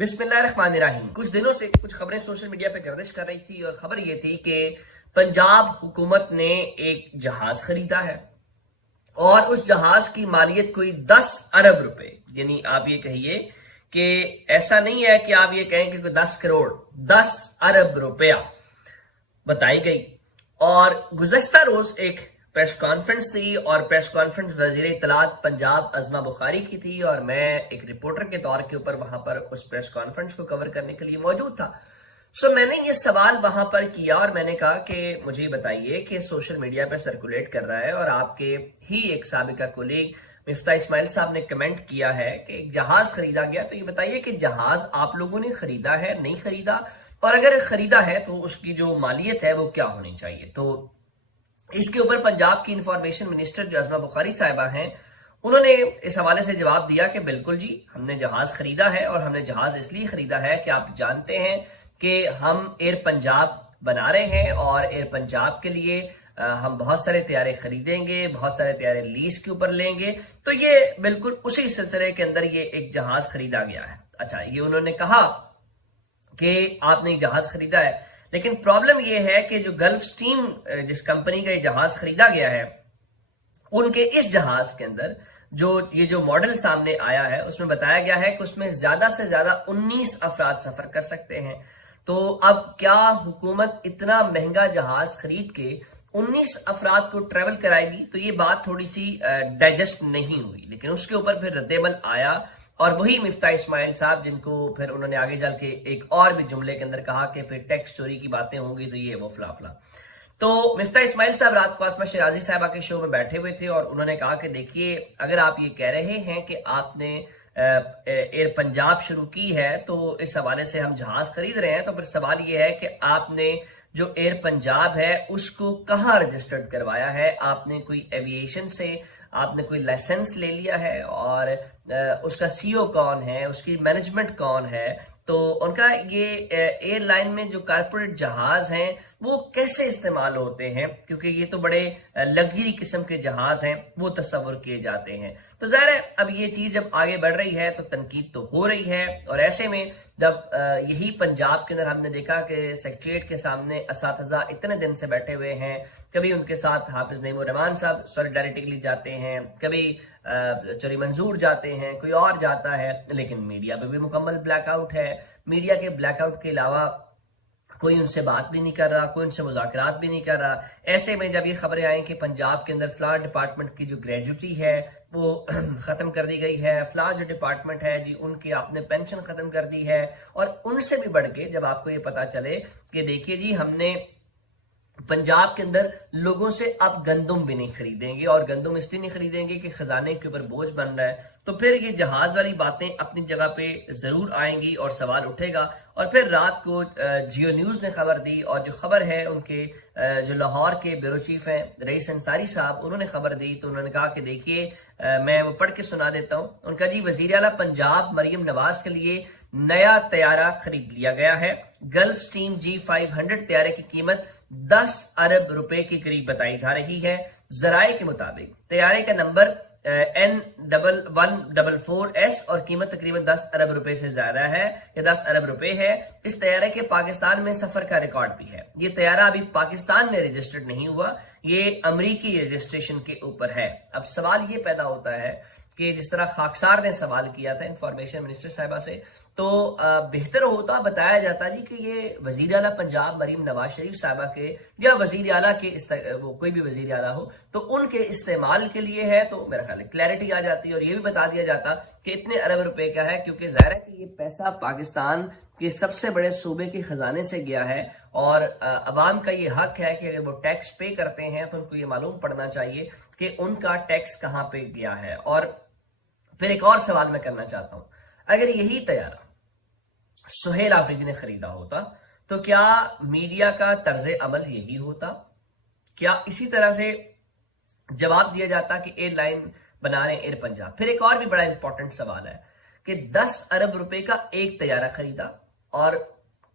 बिस्मिल्लाहिर्रहमानिर्रहीम। कुछ दिनों से कुछ खबरें सोशल मीडिया पे गर्दिश कर रही थी और खबर ये थी कि पंजाब हुकूमत ने एक जहाज खरीदा है और उस जहाज की मालियत कोई 10 अरब रुपए, यानी आप ये कहिए कि ऐसा नहीं है कि आप ये कहें कि कोई 10 करोड़, 10 अरब रुपया बताई गई। और गुज़श्ता रोज एक प्रेस कॉन्फ्रेंस थी और प्रेस कॉन्फ्रेंस वजीर इत्तलात पंजाब अज़मा बुखारी की थी और मैं एक रिपोर्टर के तौर के ऊपर वहां पर उस प्रेस कॉन्फ्रेंस को कवर करने के लिए मौजूद था। मैंने ये सवाल वहां पर किया और मैंने कहा कि मुझे बताइए कि सोशल मीडिया पे सर्कुलेट कर रहा है और आपके ही एक साबिका कोलीग मिफ्ता इस्माइल साहब ने कमेंट किया है कि एक जहाज खरीदा गया, तो ये बताइए कि जहाज आप लोगों ने खरीदा है, नहीं खरीदा, और अगर खरीदा है तो उसकी जो मालियत है वो क्या होनी चाहिए। तो इसके ऊपर पंजाब की इंफॉर्मेशन मिनिस्टर जो अज़मा बुखारी साहिबा हैं, उन्होंने इस हवाले से जवाब दिया कि बिल्कुल जी, हमने जहाज खरीदा है और हमने जहाज इसलिए खरीदा है कि आप जानते हैं कि हम एयर पंजाब बना रहे हैं और एयर पंजाब के लिए हम बहुत सारे तैयारे खरीदेंगे, बहुत सारे तैयारे लीज के ऊपर लेंगे। तो ये बिल्कुल उसी सिलसिले के अंदर ये एक जहाज खरीदा गया है। अच्छा, ये उन्होंने कहा कि आपने जहाज खरीदा है, लेकिन प्रॉब्लम यह है कि जो गल्फ स्ट्रीम जिस कंपनी का ये जहाज खरीदा गया है, उनके इस जहाज के अंदर जो मॉडल सामने आया है उसमें बताया गया है कि उसमें ज्यादा से ज्यादा 19 अफराद सफर कर सकते हैं। तो अब क्या हुकूमत इतना महंगा जहाज खरीद के 19 अफराद को ट्रेवल कराएगी? तो ये बात थोड़ी सी डाइजेस्ट नहीं हुई, लेकिन उसके ऊपर फिर रद्देमल आया और वही मिफ्ता इस्माइल साहब, जिनको फिर उन्होंने आगे चल के एक और भी जुमले के अंदर कहा कि फिर टैक्स चोरी की बातें होंगी तो ये वो फला। तो मिफ्ता इस्माइल साहब रात को आसमा शिराजी साहबा के शो में बैठे हुए थे और उन्होंने कहा कि देखिए, अगर आप ये कह रहे हैं कि आपने एयर पंजाब शुरू की है तो इस हवाले से हम जहाज खरीद रहे हैं, तो फिर सवाल ये है कि आपने जो एयर पंजाब है उसको कहाँ रजिस्टर्ड करवाया है? आपने कोई एविएशन से आपने कोई लाइसेंस ले लिया है? और उसका सीईओ कौन है, उसकी मैनेजमेंट कौन है? तो उनका ये एयरलाइन में जो कारपोरेट जहाज हैं वो कैसे इस्तेमाल होते हैं, क्योंकि ये तो बड़े लग्जरी किस्म के जहाज हैं, वो तस्वर किए जाते हैं। तो जाहिर है अब ये चीज जब आगे बढ़ रही है तो तनकीद तो हो रही है। और ऐसे में जब यही पंजाब के अंदर हमने देखा कि सेक्रेटरीट के सामने असातिज़ा इतने दिन से बैठे हुए हैं, कभी उनके साथ हाफिज नईमुर रहमान साहब सॉलिडारिटी के लिए जाते हैं, कभी चोरी मंजूर जाते हैं, कोई और जाता है, लेकिन मीडिया पे भी मुकम्मल ब्लैकआउट है। मीडिया के ब्लैकआउट के अलावा कोई उनसे बात भी नहीं कर रहा, कोई उनसे मुज़ाकरात भी नहीं कर रहा। ऐसे में जब ये खबरें आई कि पंजाब के अंदर फलां डिपार्टमेंट की जो ग्रेजुटी है वो खत्म कर दी गई है, फलां जो डिपार्टमेंट है जी उनकी आपने पेंशन खत्म कर दी है, और उनसे भी बढ़ के जब आपको ये पता चले कि देखिए जी, हमने पंजाब के अंदर लोगों से अब गंदुम भी नहीं खरीदेंगे, और गंदुम इसलिए नहीं खरीदेंगे कि खजाने के ऊपर बोझ बन रहा है, तो फिर ये जहाज वाली बातें अपनी जगह पे जरूर आएंगी और सवाल उठेगा। और फिर रात को जियो न्यूज ने खबर दी और जो खबर है उनके जो लाहौर के ब्यूरो चीफ हैं रईस अंसारी साहब, उन्होंने खबर दी। तो उन्होंने कहा कि देखिए, मैं वो पढ़ के सुना देता हूँ। उनका जी, वजीर आला पंजाब मरियम नवाज के लिए नया तैयारा खरीद लिया गया है। गल्फ स्ट्रीम G500 तैयारे की कीमत 10 अरब रुपए के करीब बताई जा रही है। जराये के मुताबिक तैयारे का नंबर N1144S और कीमत तकरीबन 10 अरब रुपए से ज्यादा है, या 10 अरब रुपए है। इस तैयारे के पाकिस्तान में सफर का रिकॉर्ड भी है। ये तैयारा अभी पाकिस्तान में रजिस्टर्ड नहीं हुआ, ये अमरीकी रजिस्ट्रेशन के ऊपर है। अब सवाल ये पैदा होता है कि जिस तरह खाकसार ने सवाल किया था इंफॉर्मेशन मिनिस्टर साहिबा से, तो बेहतर होता बताया जाता जी कि ये वजीर आला पंजाब मरीम नवाज शरीफ साहिबा के या वजीर आला के वो कोई भी वजीर आला हो तो उनके इस्तेमाल के लिए है, तो मेरा ख्याल है क्लैरिटी आ जाती और ये भी बता दिया जाता कि इतने अरब रुपए का है, क्योंकि जाहिर है कि ये पैसा पाकिस्तान के सबसे बड़े सूबे के खजाने से गया है और अवाम का ये हक है कि अगर वो टैक्स पे करते हैं तो उनको ये मालूम पड़ना चाहिए कि उनका टैक्स कहाँ पे गया है। और फिर एक और सवाल मैं करना चाहता हूं, अगर यही तैयारा सुहेल आफरीदी ने खरीदा होता तो क्या मीडिया का तर्ज अमल यही होता? क्या इसी तरह से जवाब दिया जाता कि एयरलाइन बना रहे एयर पंजाब? फिर एक और भी बड़ा इंपॉर्टेंट सवाल है कि 10 अरब रुपए का एक तैयारा खरीदा और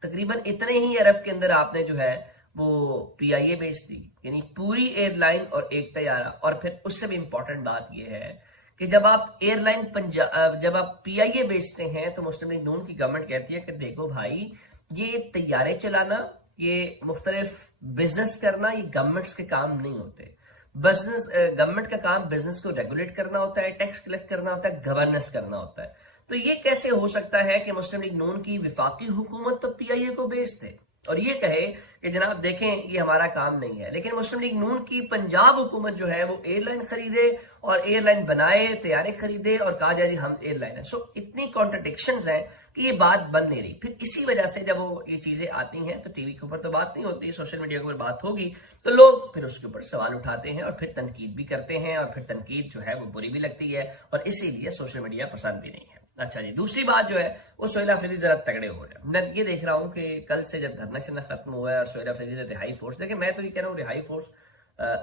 तकरीबन इतने ही अरब के अंदर आपने जो है वो पीआईए बेच दी, यानी पूरी एयरलाइन और एक तैयारा। और फिर उससे भी इंपॉर्टेंट बात यह है कि जब आप एयरलाइन पंजाब, जब आप पीआईए बेचते हैं तो मुस्लिम लीग नून की गवर्नमेंट कहती है कि देखो भाई, ये तैयारे चलाना, ये मुख्तलिफ बिजनेस करना, ये गवर्नमेंट्स के काम नहीं होते। बिजनेस, गवर्नमेंट का काम बिजनेस को रेगुलेट करना होता है, टैक्स कलेक्ट करना होता है, गवर्नेंस करना होता है। तो ये कैसे हो सकता है कि मुस्लिम लीग नून की विफाकी हुकूमत तो पीआईए को बेच दे और ये कहे कि जनाब देखें ये हमारा काम नहीं है, लेकिन मुस्लिम लीग नून की पंजाब हुकूमत जो है वो एयरलाइन खरीदे और एयरलाइन बनाए, तैयारे खरीदे और कहा जाए जी हम एयरलाइन है। सो इतनी कॉन्ट्रडिक्शंस हैं कि ये बात बन नहीं रही। फिर इसी वजह से जब वो ये चीजें आती हैं तो टीवी के ऊपर तो बात नहीं होती, सोशल मीडिया के ऊपर बात होगी तो लोग फिर उसके ऊपर सवाल उठाते हैं और फिर तनकीद भी करते हैं और फिर तनकीद जो है वो बुरी भी लगती है और इसीलिए सोशल मीडिया पसंद भी नहीं है। अच्छा जी, दूसरी बात जो है वो सोहेल अफरीदी जरा तगड़े हो रहे हैं। मैं ये देख रहा हूँ कि कल से जब धरना शरना खत्म हुआ है और सोहेल अफरीदी ने रिहाई फोर्स, देखिए मैं तो ये कह रहा हूँ रिहाई फोर्स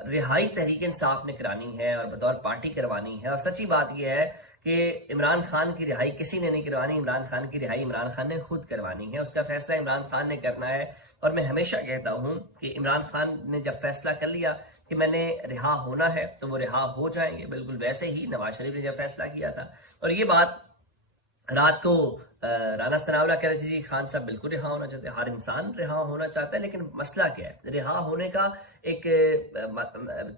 रिहाई तहरीक इंसाफ ने करानी है और बतौर पार्टी करवानी है। और सच्ची बात यह है कि इमरान खान की रिहाई किसी ने नहीं करवानी, इमरान खान की रिहाई इमरान खान ने खुद करवानी है, उसका फैसला इमरान खान ने करना है। और मैं हमेशा कहता हूं कि इमरान खान ने जब फैसला कर लिया कि मैंने रिहा होना है तो वो रिहा हो जाएंगे, बिल्कुल वैसे ही नवाज शरीफ ने जब फैसला किया था। और ये बात रात को राना सनावला कह रहे थे जी खान साहब बिल्कुल रिहा होना चाहते हैं, हर इंसान रिहा होना चाहता है, लेकिन मसला क्या है, रिहा होने का एक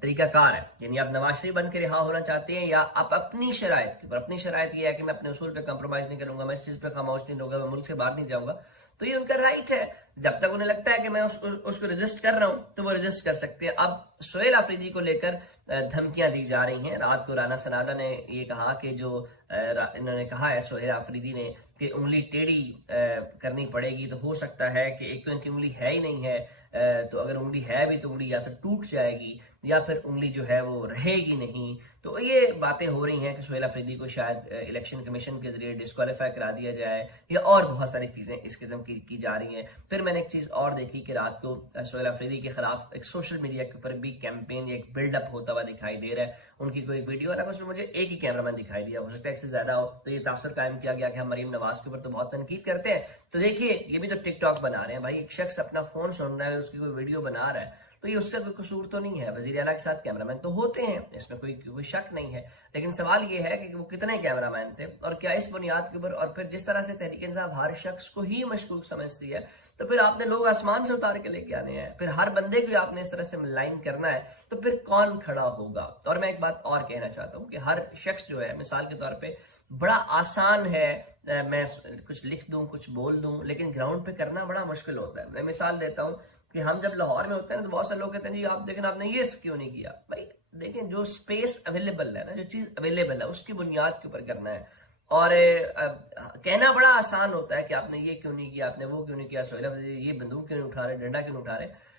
तरीकाकार है। यानी आप नवाज शरीफ बन के रिहा होना चाहते हैं या आप अपनी शराइत के ऊपर, अपनी शराइत ये है कि मैं अपने उसूल पे कंप्रोमाइज नहीं करूंगा, मैं इस चीज पे खामोश नहीं रहूंगा, मैं मुल्क से बाहर नहीं जाऊंगा, तो ये उनका राइट है। जब तक उन्हें लगता है कि मैं उसको रजिस्ट कर रहा हूं तो वो रजिस्ट कर सकते हैं। अब सोहेल अफरीदी को लेकर धमकियां दी जा रही हैं। रात को राना सनावला ने ये कहा कि जो इन्होंने कहा है सोहेल अफरीदी ने कि उंगली टेढ़ी करनी पड़ेगी, तो हो सकता है कि एक तो इनकी उंगली है ही नहीं है, तो अगर उंगली है भी तो उंगली या तो टूट जाएगी या फिर उंगली जो है वो रहेगी नहीं। तो ये बातें हो रही हैं कि सोहेल अफरीदी को शायद इलेक्शन कमीशन के जरिए डिस्क्वालीफाई करा दिया जाए या और बहुत सारी चीजें इस किस्म की जा रही हैं। फिर मैंने एक चीज और देखी कि रात को सोहेल अफरीदी के खिलाफ एक सोशल मीडिया के ऊपर भी कैंपेन, एक बिल्डअप होता हुआ दिखाई दे रहा है। उनकी कोई वीडियो, हालांकि उसमें मुझे एक ही कैमरामैन दिखाई दिया, हो सकता है एक से ज्यादा हो, तो ये तासुर कायम किया गया कि हम मरीम नवाज के ऊपर तो बहुत तनकीद करते हैं, तो देखिए ये भी तो टिकटॉक बना रहे हैं भाई। एक शख्स अपना फोन सुन रहा है, उसकी कोई वीडियो बना रहा है, तो ये उसका कोई कसूर तो नहीं है। वजीर आला के साथ कैमरामैन तो होते हैं, इसमें कोई शक नहीं है, लेकिन सवाल ये है कि वो कितने कैमरामैन थे और क्या इस बुनियाद के ऊपर। और फिर जिस तरह से तहरीक इंसाफ हर शख्स को ही मशकूक समझती है, तो फिर आपने लोग आसमान से उतार के लेके आने हैं, फिर हर बंदे को आपने इस तरह से लाइन करना है, तो फिर कौन खड़ा होगा। और मैं एक बात और कहना चाहता हूँ कि हर शख्स जो है, मिसाल के तौर पर बड़ा आसान है मैं कुछ लिख दूं, कुछ बोल दूं, लेकिन ग्राउंड पे करना बड़ा मुश्किल होता है। मैं मिसाल देता हूं कि हम जब लाहौर में होते हैं तो बहुत सारे लोग कहते हैं जी आप देखें आपने ये क्यों नहीं किया। भाई देखें, जो स्पेस अवेलेबल है ना, जो चीज अवेलेबल है उसकी बुनियाद के ऊपर करना है। और कहना बड़ा आसान होता है कि आपने ये क्यों नहीं किया, आपने वो क्यों नहीं किया, सोहेल ये बंदूक क्यों नहीं उठा रहे, डंडा क्यों नहीं उठा रहे।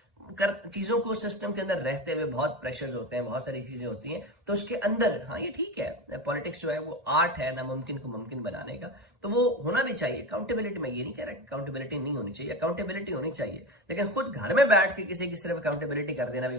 चीजों को सिस्टम के अंदर रहते हुए बहुत प्रेशर्स होते हैं, बहुत सारी चीजें होती हैं, तो उसके अंदर हाँ ये ठीक है, पॉलिटिक्स जो है वो आर्ट है नामुमकिन को मुमकिन बनाने का, तो वो होना भी चाहिए। अकाउंटेबिलिटी, मैं ये नहीं कह रहा कि अकाउंटेबिलिटी नहीं होनी चाहिए, अकाउंटेबिलिटी होनी चाहिए, लेकिन खुद घर में बैठ के किसी की सिर्फ अकाउंटेबिलिटी कर देना भी